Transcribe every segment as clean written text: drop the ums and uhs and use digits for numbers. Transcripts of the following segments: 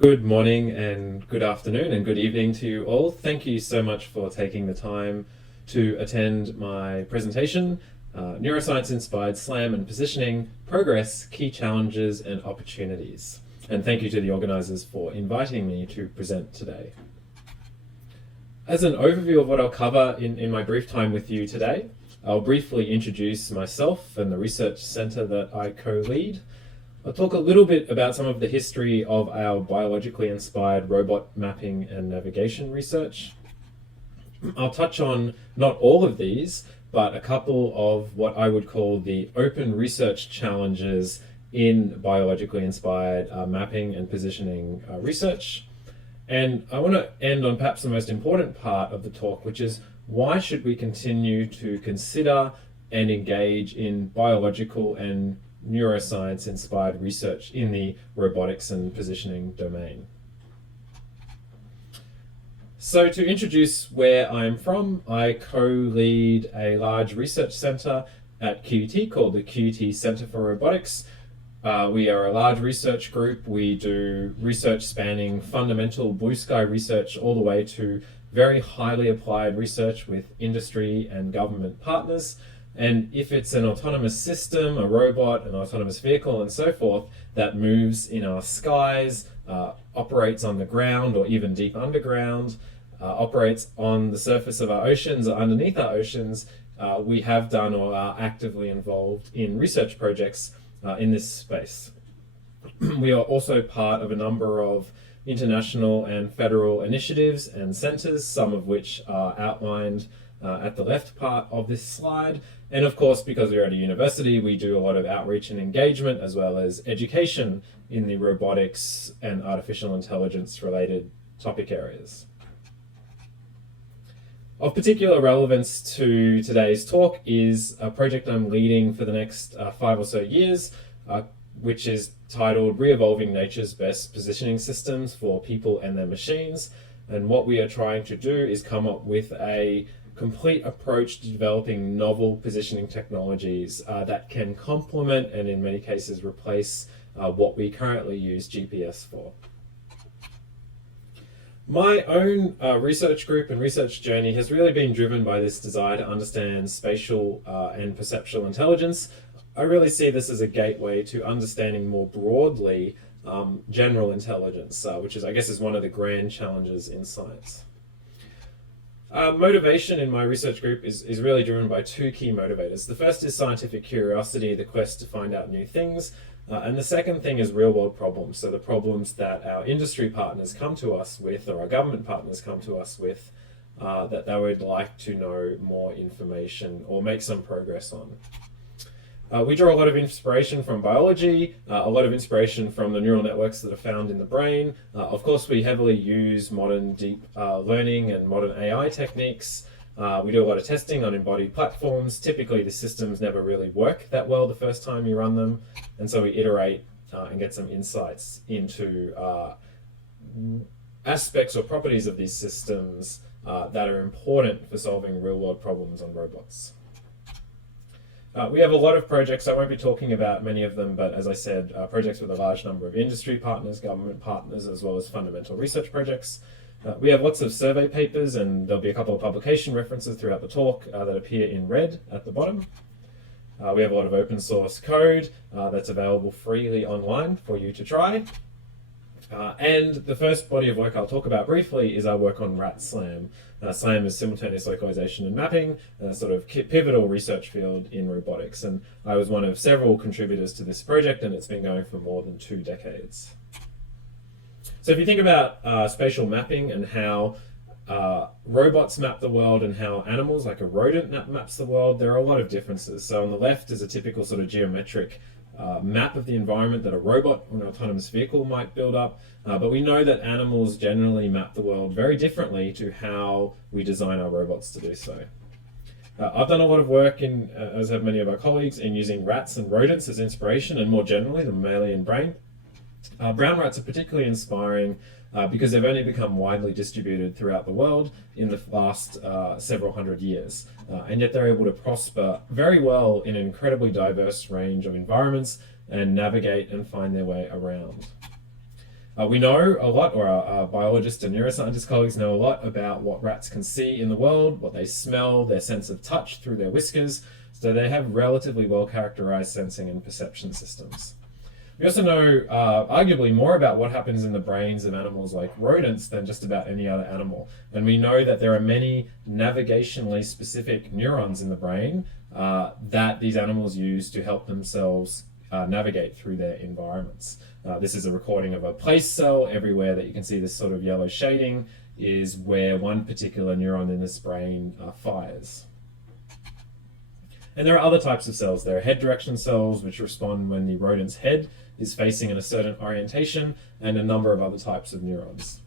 Good morning and good afternoon and good evening to you all. Thank you so much for taking the time to attend my presentation, Neuroscience-inspired SLAM and Positioning, Progress, Key Challenges and Opportunities. And thank you to the organisers for inviting me to present today. As an overview of what I'll cover in my brief time with you today, I'll briefly introduce myself and the research centre that I co-lead. I'll talk a little bit about some of the history of our biologically inspired robot mapping and navigation research. I'll touch on not all of these, but a couple of what I would call the open research challenges in biologically inspired mapping and positioning research. And I want to end on perhaps the most important part of the talk, which is why should we continue to consider and engage in biological and neuroscience-inspired research in the robotics and positioning domain. So to introduce where I'm from, I co-lead a large research centre at QUT called the QUT Centre for Robotics. We are a large research group. We do research spanning fundamental blue sky research all the way to very highly applied research with industry and government partners. And if it's an autonomous system, a robot, an autonomous vehicle, and so forth that moves in our skies, operates on the ground or even deep underground, operates on the surface of our oceans or underneath our oceans, we have done or are actively involved in research projects in this space. We are also part of a number of international and federal initiatives and centres, some of which are outlined at the left part of this slide. And of course, because we're at a university, we do a lot of outreach and engagement as well as education in the robotics and artificial intelligence related topic areas. Of particular relevance to today's talk is a project I'm leading for the next 5 or so years, which is titled Re-evolving Nature's Best Positioning Systems for People and Their Machines. And what we are trying to do is come up with a complete approach to developing novel positioning technologies that can complement and in many cases replace what we currently use GPS for. My own research group and research journey has really been driven by this desire to understand spatial and perceptual intelligence. I really see this as a gateway to understanding more broadly general intelligence, which is, I guess, is one of the grand challenges in science. Motivation in my research group is really driven by two key motivators. The first is scientific curiosity, the quest to find out new things. And the second thing is real world problems. So the problems that our industry partners come to us with, or our government partners come to us with, that they would like to know more information or make some progress on. We draw a lot of inspiration from biology, a lot of inspiration from the neural networks that are found in the brain. Of course, we heavily use modern deep learning and modern AI techniques. We do a lot of testing on embodied platforms. Typically, the systems never really work that well the first time you run them. And so we iterate and get some insights into aspects or properties of these systems that are important for solving real-world problems on robots. We have a lot of projects. I won't be talking about many of them, but as I said, projects with a large number of industry partners, government partners, as well as fundamental research projects. We have lots of survey papers, and there'll be a couple of publication references throughout the talk that appear in red at the bottom. We have a lot of open source code that's available freely online for you to try. And the first body of work I'll talk about briefly is our work on RAT-SLAM. SLAM is simultaneous localization and mapping, a sort of pivotal research field in robotics. And I was one of several contributors to this project, and it's been going for more than 2 decades. So if you think about spatial mapping and how robots map the world and how animals, like a rodent, maps the world, there are a lot of differences. So on the left is a typical sort of geometric map of the environment that a robot or an autonomous vehicle might build up. But we know that animals generally map the world very differently to how we design our robots to do so. I've done a lot of work, as have many of our colleagues, in using rats and rodents as inspiration, and more generally the mammalian brain. Brown rats are particularly inspiring because they've only become widely distributed throughout the world in the last several hundred years. And yet they're able to prosper very well in an incredibly diverse range of environments and navigate and find their way around. We know a lot, or our biologist and neuroscientist colleagues know a lot about what rats can see in the world, what they smell, their sense of touch through their whiskers, so they have relatively well characterized sensing and perception systems. We also know arguably more about what happens in the brains of animals like rodents than just about any other animal. And we know that there are many navigationally specific neurons in the brain that these animals use to help themselves navigate through their environments. This is a recording of a place cell. Everywhere that you can see this sort of yellow shading is where one particular neuron in this brain fires. And there are other types of cells. There are head direction cells, which respond when the rodent's head is facing in a certain orientation, and a number of other types of neurons.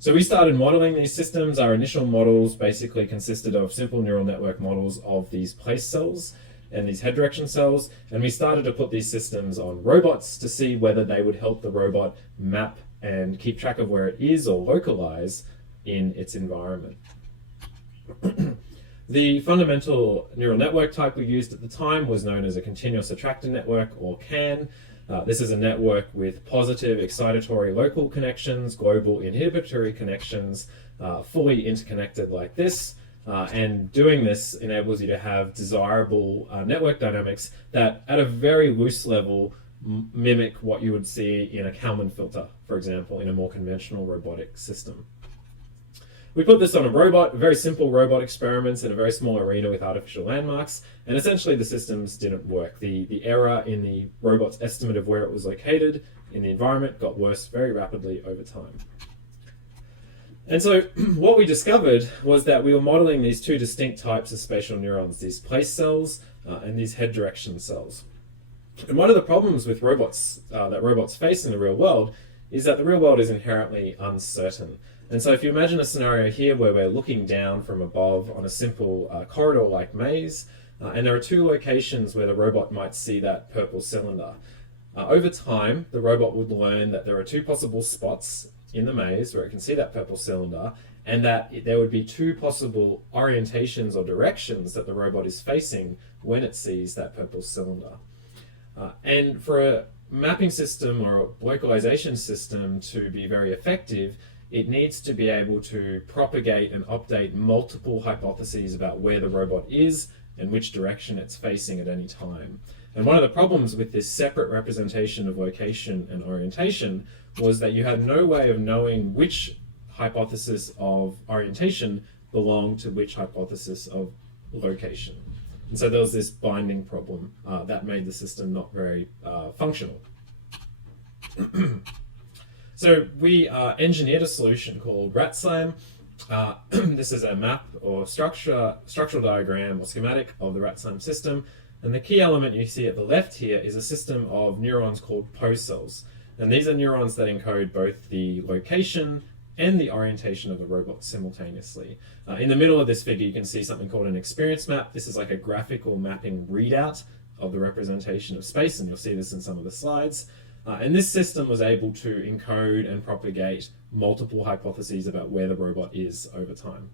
So we started modeling these systems. Our initial models basically consisted of simple neural network models of these place cells and these head direction cells, and we started to put these systems on robots to see whether they would help the robot map and keep track of where it is or localize in its environment. The fundamental neural network type we used at the time was known as a continuous attractor network, or CAN. This is a network with positive excitatory local connections, global inhibitory connections, fully interconnected like this. And doing this enables you to have desirable network dynamics that, at a very loose level, mimic what you would see in a Kalman filter, for example, in a more conventional robotic system. We put this on a robot, very simple robot experiments in a very small arena with artificial landmarks, and essentially the systems didn't work. The error in the robot's estimate of where it was located in the environment got worse very rapidly over time. And so what we discovered was that we were modeling these two distinct types of spatial neurons, these place cells and these head direction cells. And one of the problems with robots that robots face in the real world is that the real world is inherently uncertain. And so if you imagine a scenario here where we're looking down from above on a simple corridor-like maze, and there are two locations where the robot might see that purple cylinder. Over time, the robot would learn that there are two possible spots in the maze where it can see that purple cylinder, and that there would be two possible orientations or directions that the robot is facing when it sees that purple cylinder. And for a mapping system or a localization system to be very effective, it needs to be able to propagate and update multiple hypotheses about where the robot is and which direction it's facing at any time. And one of the problems with this separate representation of location and orientation was that you had no way of knowing which hypothesis of orientation belonged to which hypothesis of location. And so there was this binding problem that made the system not very functional. So we engineered a solution called RatSlam. This is a map or structural diagram or schematic of the RatSlam system. And the key element you see at the left here is a system of neurons called pose cells. And these are neurons that encode both the location and the orientation of the robot simultaneously. In the middle of this figure, you can see something called an experience map. This is like a graphical mapping readout of the representation of space, and you'll see this in some of the slides. And this system was able to encode and propagate multiple hypotheses about where the robot is over time.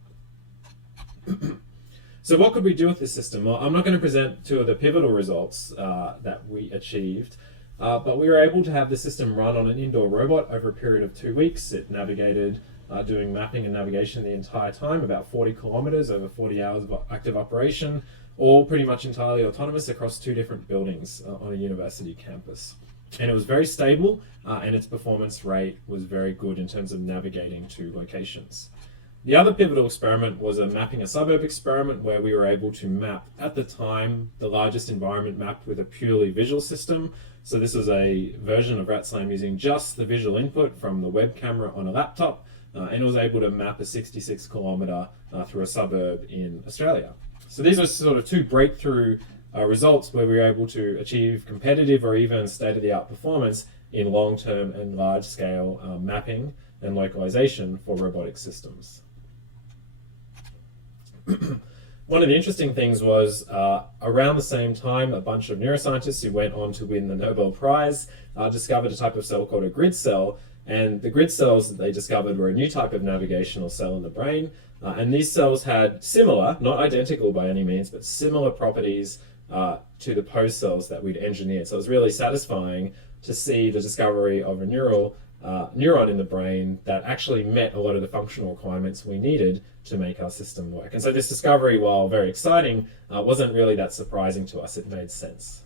So what could we do with this system? Well, I'm not going to present two of the pivotal results that we achieved, but we were able to have the system run on an indoor robot over a period of 2 weeks. It navigated, doing mapping and navigation the entire time, about 40 kilometers over 40 hours of active operation, all pretty much entirely autonomous across 2 different buildings on a university campus. And it was very stable, and its performance rate was very good in terms of navigating to locations. The other pivotal experiment was a mapping a suburb experiment where we were able to map, at the time, the largest environment mapped with a purely visual system. So this was a version of RatSlam using just the visual input from the web camera on a laptop, and it was able to map a 66 kilometer through a suburb in Australia. So these are sort of 2 breakthrough results where we were able to achieve competitive or even state-of-the-art performance in long-term and large-scale mapping and localization for robotic systems. One of the interesting things was around the same time, a bunch of neuroscientists who went on to win the Nobel Prize discovered a type of cell called a grid cell, and the grid cells that they discovered were a new type of navigational cell in the brain, and these cells had similar, not identical by any means, but similar properties to the pose cells that we'd engineered. So it was really satisfying to see the discovery of a neural neuron in the brain that actually met a lot of the functional requirements we needed to make our system work. And so this discovery, while very exciting, wasn't really that surprising to us. It made sense.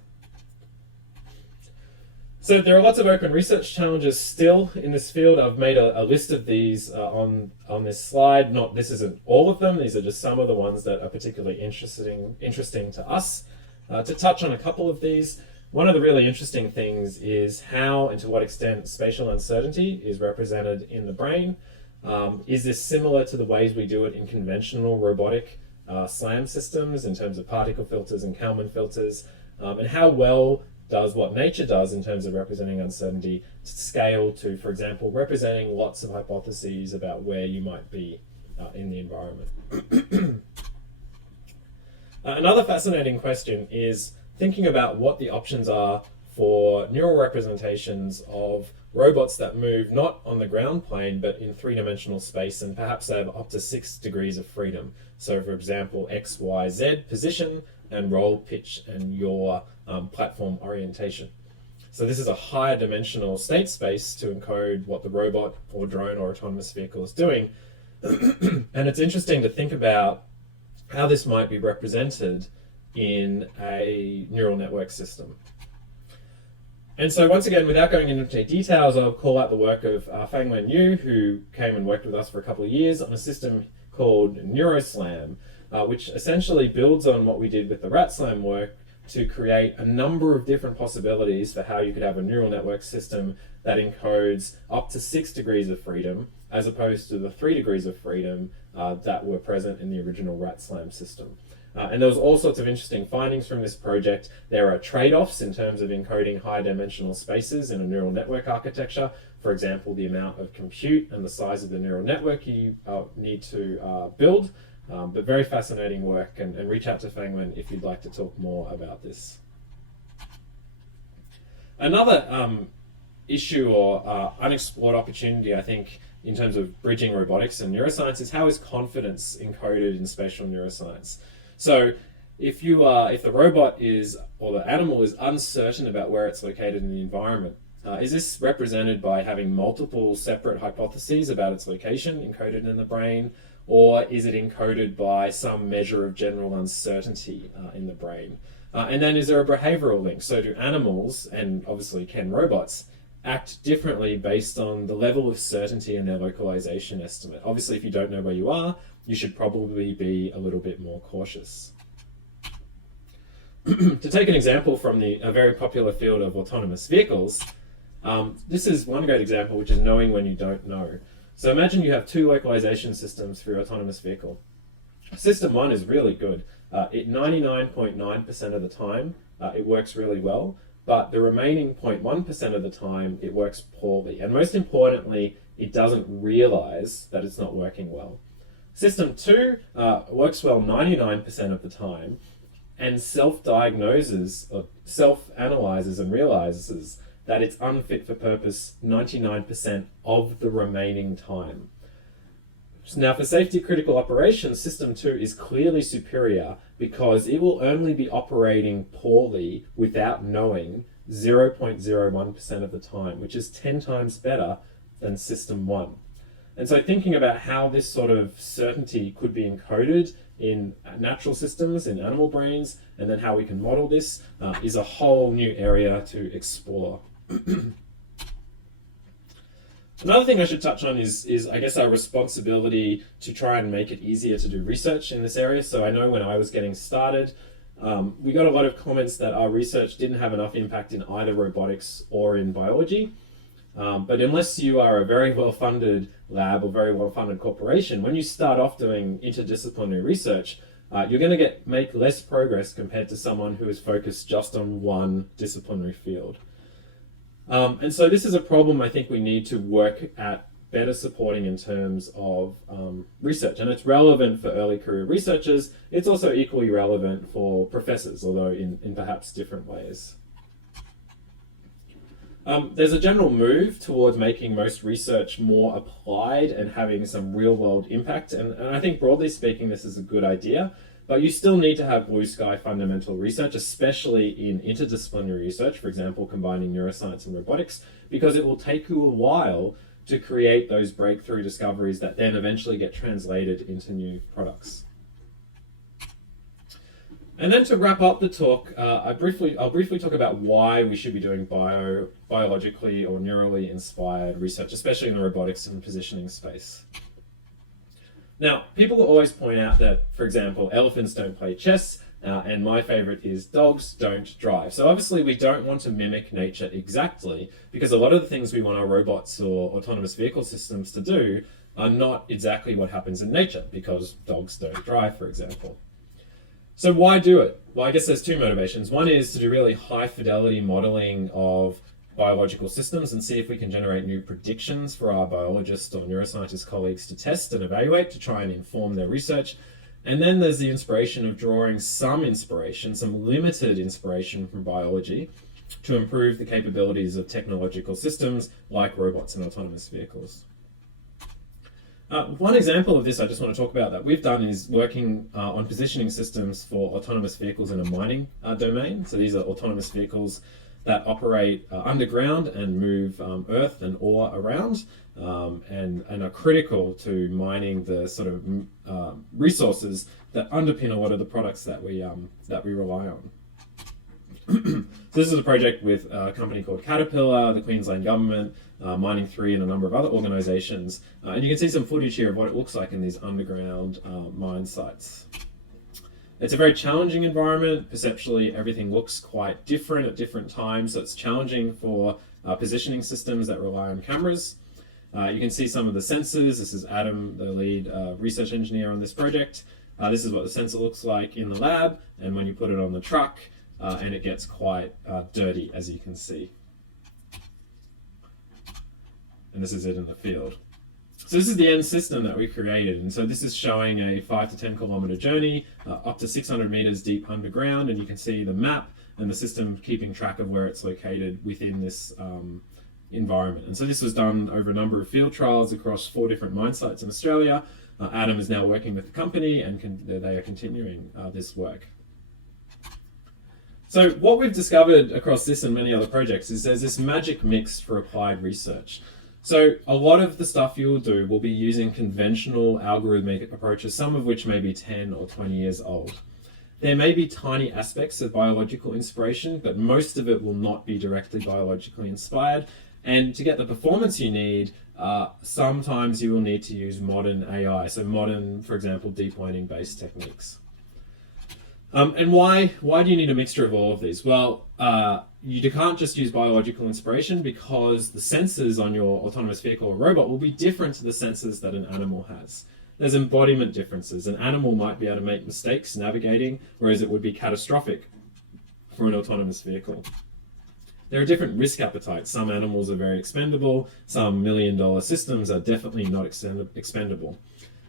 So there are lots of open research challenges still in this field. I've made a list of these on this slide. This isn't all of them. These are just some of the ones that are particularly interesting to us. To touch on a couple of these, one of the really interesting things is how and to what extent spatial uncertainty is represented in the brain. Is this similar to the ways we do it in conventional robotic SLAM systems in terms of particle filters and Kalman filters? And how well does what nature does in terms of representing uncertainty scale to, for example, representing lots of hypotheses about where you might be in the environment? Another fascinating question is thinking about what the options are for neural representations of robots that move not on the ground plane but in three-dimensional space, and perhaps they have up to 6 degrees of freedom. So for example, X, Y, Z position and roll, pitch, and yaw platform orientation. So this is a higher dimensional state space to encode what the robot or drone or autonomous vehicle is doing. And it's interesting to think about how this might be represented in a neural network system. And so once again, without going into details, I'll call out the work of Fangwen Yu, who came and worked with us for a couple of years on a system called Neuroscience, which essentially builds on what we did with the RatSlam work to create a number of different possibilities for how you could have a neural network system that encodes up to 6 degrees of freedom, as opposed to the 3 degrees of freedom that were present in the original RatSlam system. And there was all sorts of interesting findings from this project. There are trade-offs in terms of encoding high-dimensional spaces in a neural network architecture. For example, the amount of compute and the size of the neural network you need to build. But very fascinating work, and reach out to Fangwen if you'd like to talk more about this. Another issue or unexplored opportunity, I think, in terms of bridging robotics and neuroscience is how is confidence encoded in spatial neuroscience? So if the robot is, or the animal is uncertain about where it's located in the environment, is this represented by having multiple separate hypotheses about its location encoded in the brain? Or is it encoded by some measure of general uncertainty in the brain? And then is there a behavioral link? So do animals, and obviously can robots, act differently based on the level of certainty in their localization estimate? Obviously, if you don't know where you are, you should probably be a little bit more cautious. To take an example from a very popular field of autonomous vehicles, this is one great example, which is knowing when you don't know. So imagine you have 2 localization systems for your autonomous vehicle. System 1 is really good. 99.9% of the time, it works really well, but the remaining 0.1% of the time, it works poorly. And most importantly, it doesn't realize that it's not working well. System 2 works well 99% of the time, and self-diagnoses, or self-analyzes and realizes that it's unfit for purpose 99% of the remaining time. Now, for safety critical operations, System 2 is clearly superior because it will only be operating poorly without knowing 0.01% of the time, which is 10 times better than System 1. And so thinking about how this sort of certainty could be encoded in natural systems, in animal brains, and then how we can model this is a whole new area to explore. Another thing I should touch on is I guess our responsibility to try and make it easier to do research in this area. So I know when I was getting started, we got a lot of comments that our research didn't have enough impact in either robotics or in biology. But unless you are a very well-funded lab or very well-funded corporation, when you start off doing interdisciplinary research, you're going to make less progress compared to someone who is focused just on one disciplinary field. And so this is a problem I think we need to work at better supporting in terms of research. And it's relevant for early career researchers. It's also equally relevant for professors, although in perhaps different ways. There's a general move towards making most research more applied and having some real-world impact. And I think broadly speaking, this is a good idea. But you still need to have blue sky fundamental research, especially in interdisciplinary research, for example, combining neuroscience and robotics, because it will take you a while to create those breakthrough discoveries that then eventually get translated into new products. And then to wrap up the talk, I'll briefly talk about why we should be doing biologically or neurally inspired research, especially in the robotics and positioning space. Now, people always point out that, for example, elephants don't play chess, and my favorite is dogs don't drive. So obviously we don't want to mimic nature exactly, because a lot of the things we want our robots or autonomous vehicle systems to do are not exactly what happens in nature, because dogs don't drive, for example. So why do it? Well, I guess there's two motivations. One is to do really high fidelity modeling of biological systems and see if we can generate new predictions for our biologist or neuroscientist colleagues to test and evaluate to try and inform their research. And then there's the inspiration of drawing some limited inspiration from biology to improve the capabilities of technological systems like robots and autonomous vehicles. One example of this I just want to talk about that we've done is working on positioning systems for autonomous vehicles in a mining domain. So these are autonomous vehicles that operate underground and move earth and ore around and are critical to mining the sort of resources that underpin a lot of the products that we rely on. So this is a project with a company called Caterpillar, the Queensland government, Mining 3 and a number of other organisations. And you can see some footage here of what it looks like in these underground mine sites. It's a very challenging environment. Perceptually, everything looks quite different at different times, so it's challenging for positioning systems that rely on cameras. You can see some of the sensors. This is Adam, the lead research engineer on this project. This is what the sensor looks like in the lab, and when you put it on the truck, and it gets quite dirty, as you can see. And this is it in the field. So this is the end system that we created, and so this is showing a 5 to 10 kilometer journey up to 600 meters deep underground, and you can see the map and the system keeping track of where it's located within this environment. And so this was done over a number of field trials across 4 different mine sites in Australia. Adam is now working with the company, and they are continuing this work. So what we've discovered across this and many other projects is there's this magic mix for applied research. So a lot of the stuff you will do will be using conventional algorithmic approaches, some of which may be 10 or 20 years old. There may be tiny aspects of biological inspiration, but most of it will not be directly biologically inspired. And to get the performance you need, sometimes you will need to use modern AI, so modern, for example, deep learning based techniques. And why do you need a mixture of all of these? Well, you can't just use biological inspiration because the sensors on your autonomous vehicle or robot will be different to the sensors that an animal has. There's embodiment differences. An animal might be able to make mistakes navigating, whereas it would be catastrophic for an autonomous vehicle. There are different risk appetites. Some animals are very expendable. Some $1 million systems are definitely not expendable.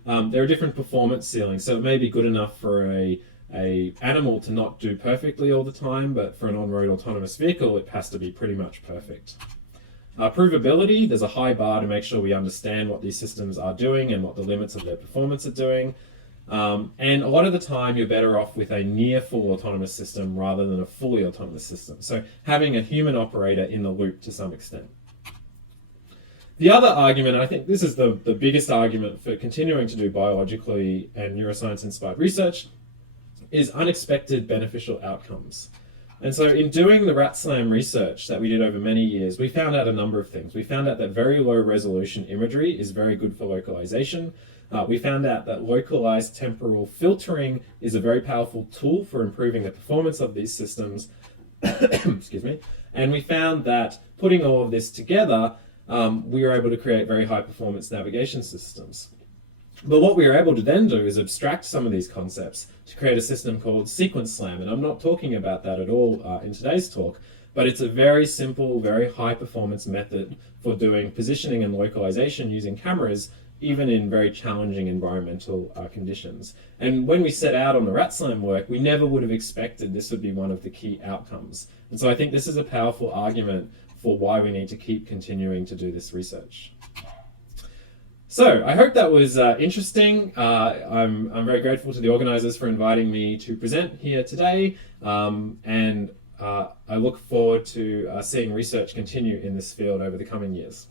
There are different performance ceilings. So it may be good enough for a animal to not do perfectly all the time, but for an on-road autonomous vehicle, it has to be pretty much perfect. Provability, there's a high bar to make sure we understand what these systems are doing and what the limits of their performance are doing. And a lot of the time, you're better off with a near full autonomous system rather than a fully autonomous system. So having a human operator in the loop to some extent. The other argument, and I think this is the biggest argument for continuing to do biologically and neuroscience-inspired research, is unexpected beneficial outcomes. And so in doing the rat slam research that we did over many years, we found out a number of things. We found out that very low resolution imagery is very good for localization. We found out that localized temporal filtering is a very powerful tool for improving the performance of these systems. Excuse me. And we found that putting all of this together, we were able to create very high performance navigation systems. But what we were able to then do is abstract some of these concepts to create a system called Sequence Slam. And I'm not talking about that at all in today's talk, but it's a very simple, very high performance method for doing positioning and localization using cameras, even in very challenging environmental conditions. And when we set out on the rat slam work, we never would have expected this would be one of the key outcomes. And so I think this is a powerful argument for why we need to keep continuing to do this research. So I hope that was interesting. I'm very grateful to the organisers for inviting me to present here today, and I look forward to seeing research continue in this field over the coming years.